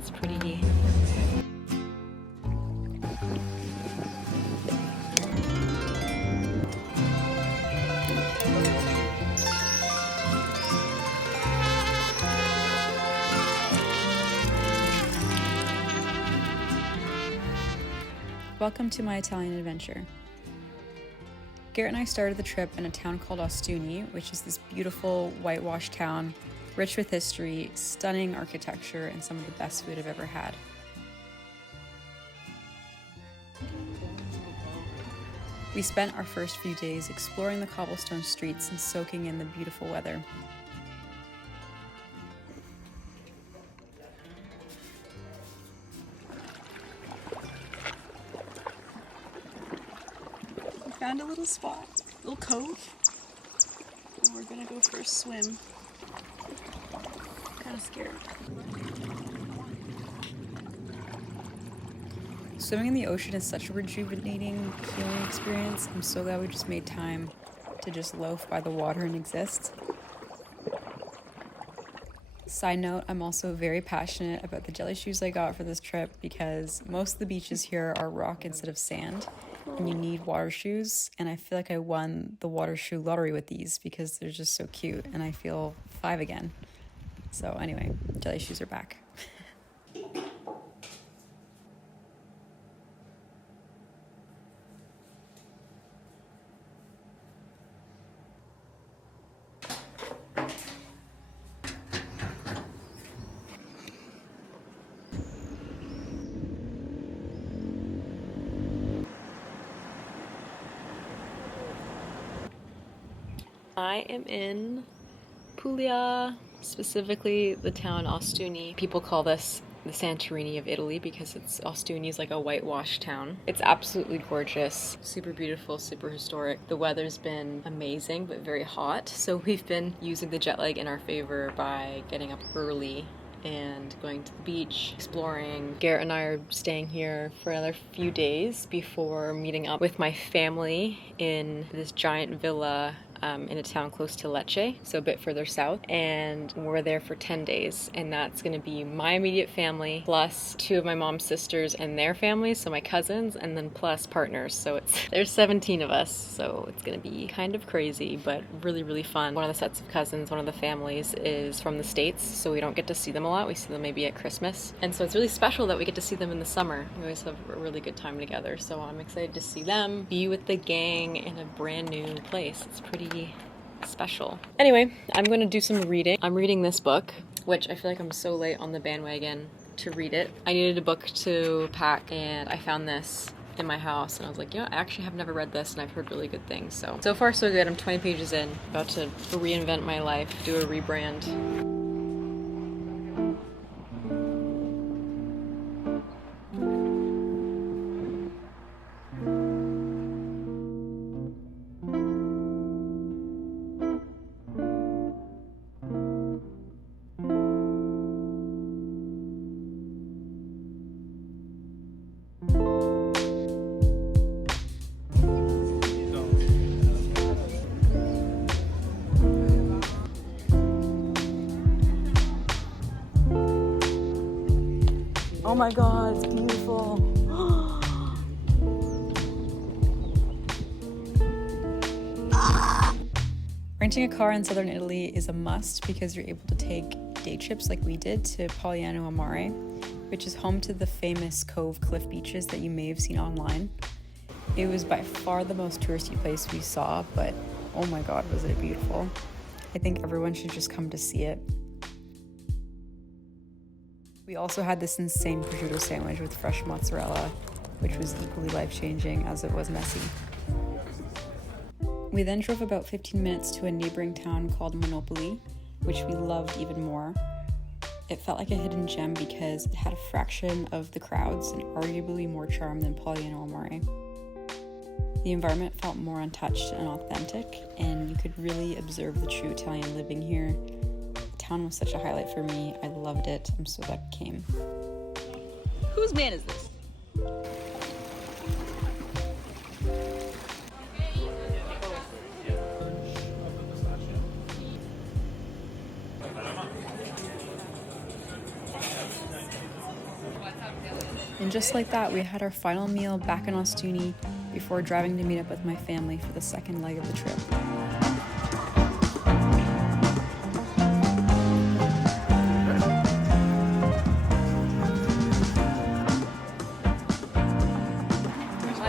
It's pretty. Welcome to my Italian adventure. Garrett and I started the trip in a town called Ostuni, which is this beautiful whitewashed town, rich with history, stunning architecture, and some of the best food I've ever had. We spent our first few days exploring the cobblestone streets and soaking in the beautiful weather. Found a little spot, little cove, and we're gonna go for a swim. Kind of scared. Swimming in the ocean is such a rejuvenating, healing experience. I'm so glad we just made time to just loaf by the water and exist. Side note, I'm also very passionate about the jelly shoes I got for this trip because most of the beaches here are rock instead of sand. And you need water shoes, and I feel like I won the water shoe lottery with these because they're just so cute and I feel 5 again. So anyway, jelly shoes are back. I am in Puglia, specifically the town Ostuni. People call this the Santorini of Italy because Ostuni is like a whitewashed town. It's absolutely gorgeous, super beautiful, super historic. The weather's been amazing but very hot, so we've been using the jet lag in our favor by getting up early and going to the beach, exploring. Garrett and I are staying here for another few days before meeting up with my family in this giant villa in a town close to Lecce, so a bit further south, and we're there for 10 days, and that's going to be my immediate family plus 2 of my mom's sisters and their families, so my cousins, and then plus partners, so there's 17 of us, so it's going to be kind of crazy but really, really fun. One of the sets of cousins, one of the families, is from the States, so we don't get to see them a lot. We see them maybe at Christmas, and so it's really special that we get to see them in the summer. We always have a really good time together, so I'm excited to see them, be with the gang in a brand new place. It's pretty special. Anyway, I'm going to do some reading. I'm reading this book, which I feel like I'm so late on the bandwagon to read it. I needed a book to pack, and I found this in my house, and I was like, you know, I actually have never read this, and I've heard really good things. So far so good. I'm 20 pages in, about to reinvent my life, do a rebrand. Oh my god, it's beautiful. Renting a car in southern Italy is a must because you're able to take day trips like we did to Puglia a Mare, which is home to the famous Cove cliff beaches that you may have seen online. It was by far the most touristy place we saw, but oh my god, was it beautiful. I think everyone should just come to see it. We also had this insane prosciutto sandwich with fresh mozzarella, which was equally life-changing as it was messy. We then drove about 15 minutes to a neighboring town called Monopoli, which we loved even more. It felt like a hidden gem because it had a fraction of the crowds and arguably more charm than Puglia al Mare. The environment felt more untouched and authentic, and you could really observe the true Italian living here. The town was such a highlight for me. I loved it. I'm so glad it came. Whose man is this? And just like that, we had our final meal back in Ostuni before driving to meet up with my family for the second leg of the trip.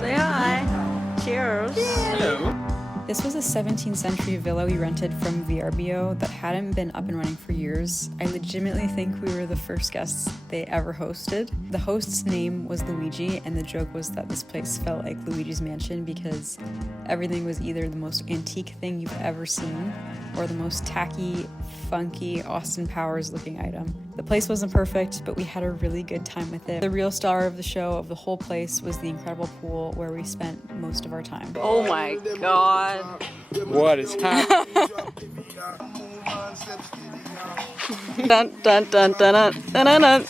Say hi. Cheers. Hello. This was a 17th century villa we rented from VRBO that hadn't been up and running for years. I legitimately think we were the first guests they ever hosted. The host's name was Luigi, and the joke was that this place felt like Luigi's mansion because everything was either the most antique thing you've ever seen or the most tacky, funky Austin Powers looking item. The place wasn't perfect, but we had a really good time with it. The real star of the show, of the whole place, was the incredible pool where we spent most of our time. Oh my god. What is happening? Dun dun dun dun dun dun dun dun.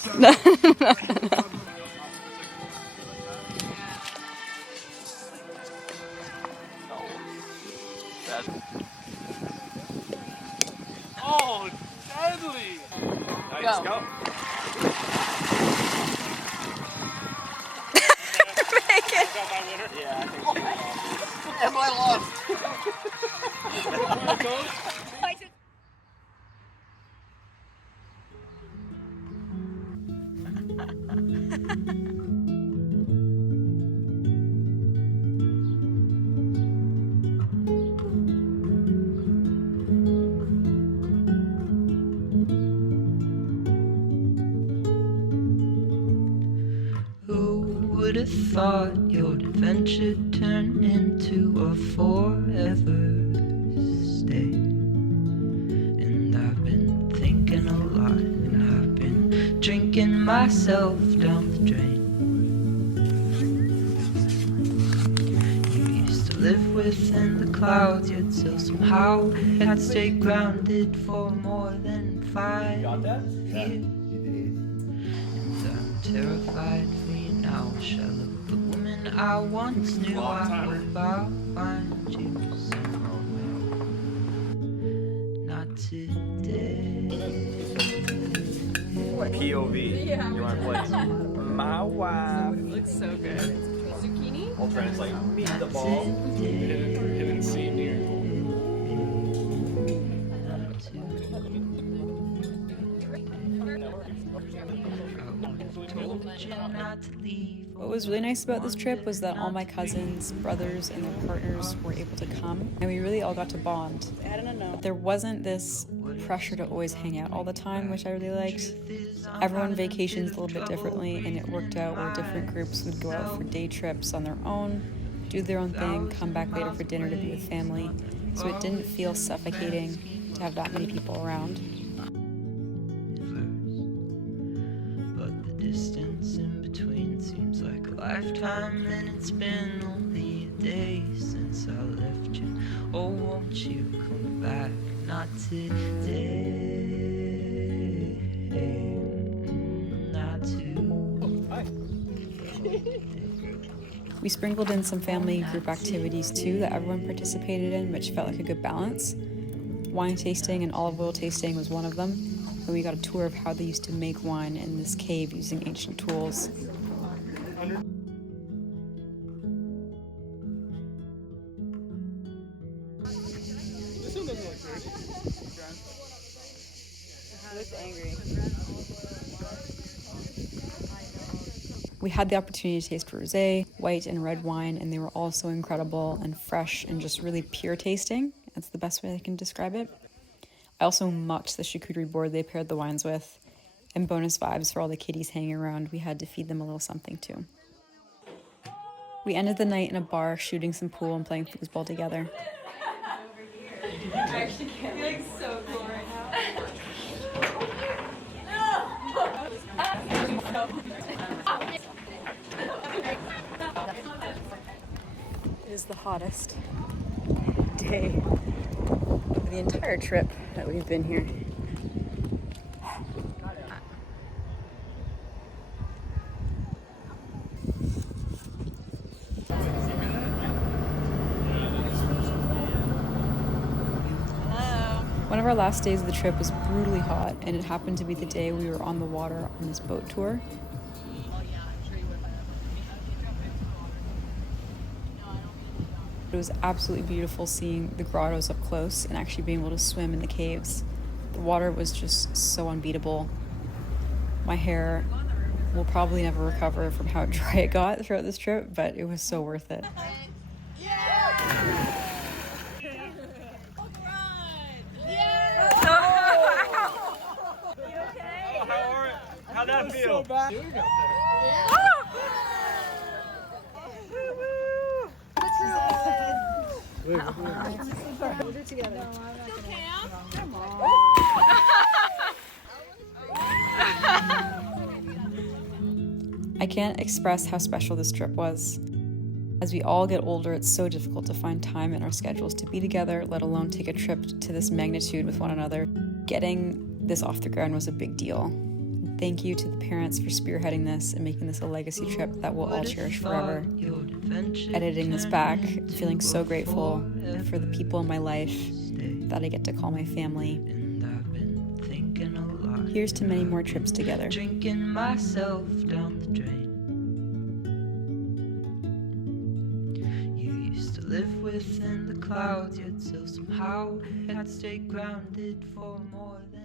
Oh, deadly! Nice, go. Make it. Got my winner? Yeah, I think so. Am I lost? Would have thought your adventure turned into a forever stay. And I've been thinking a lot, and I've been drinking myself down the drain. You used to live within the clouds, yet still somehow had stayed grounded for more than 5 years. And I'm terrified for you now. Shall of the woman I once knew. I hope I'll find you somewhere. Not today. POV. Yeah. You want to play? My wife. Looks so good. Zucchini? I'll translate. Meet the ball. Hidden scene here. What was really nice about this trip was that all my cousins, brothers, and their partners were able to come, and we really all got to bond. But there wasn't this pressure to always hang out all the time, which I really liked. Everyone vacations a little bit differently, and it worked out where different groups would go out for day trips on their own, do their own thing, come back later for dinner to be with family, so it didn't feel suffocating to have that many people around. Distance in between seems like a lifetime, and it's been only a day since I left you. Oh, won't you come back? Not today. Not today. We sprinkled in some family group activities too that everyone participated in, which felt like a good balance. Wine tasting and olive oil tasting was one of them. And we got a tour of how they used to make wine in this cave using ancient tools. This one doesn't look dirty. Looks angry. We had the opportunity to taste rosé, white and red wine, and they were all so incredible and fresh and just really pure tasting. That's the best way I can describe it. I also mucked the charcuterie board they paired the wines with, and bonus vibes for all the kiddies hanging around. We had to feed them a little something too. We ended the night in a bar shooting some pool and playing foosball together. I actually can't. You're like so cool right now. It is the hottest day of the entire trip that we've been here. One of our last days of the trip was brutally hot, and it happened to be the day we were on the water on this boat tour. It was absolutely beautiful seeing the grottos up close and actually being able to swim in the caves. The water was just so unbeatable. My hair will probably never recover from how dry it got throughout this trip, but it was so worth it. How'd that feel? I can't express how special this trip was. As we all get older, it's so difficult to find time in our schedules to be together, let alone take a trip to this magnitude with one another. Getting this off the ground was a big deal. Thank you to the parents for spearheading this and making this a legacy trip that we'll all cherish forever. Editing this back, feeling so grateful for the people in my life that I get to call my family. Here's to many more trips together. Drinking myself down the drain. You used to live within the clouds, yet still somehow had stayed grounded for more than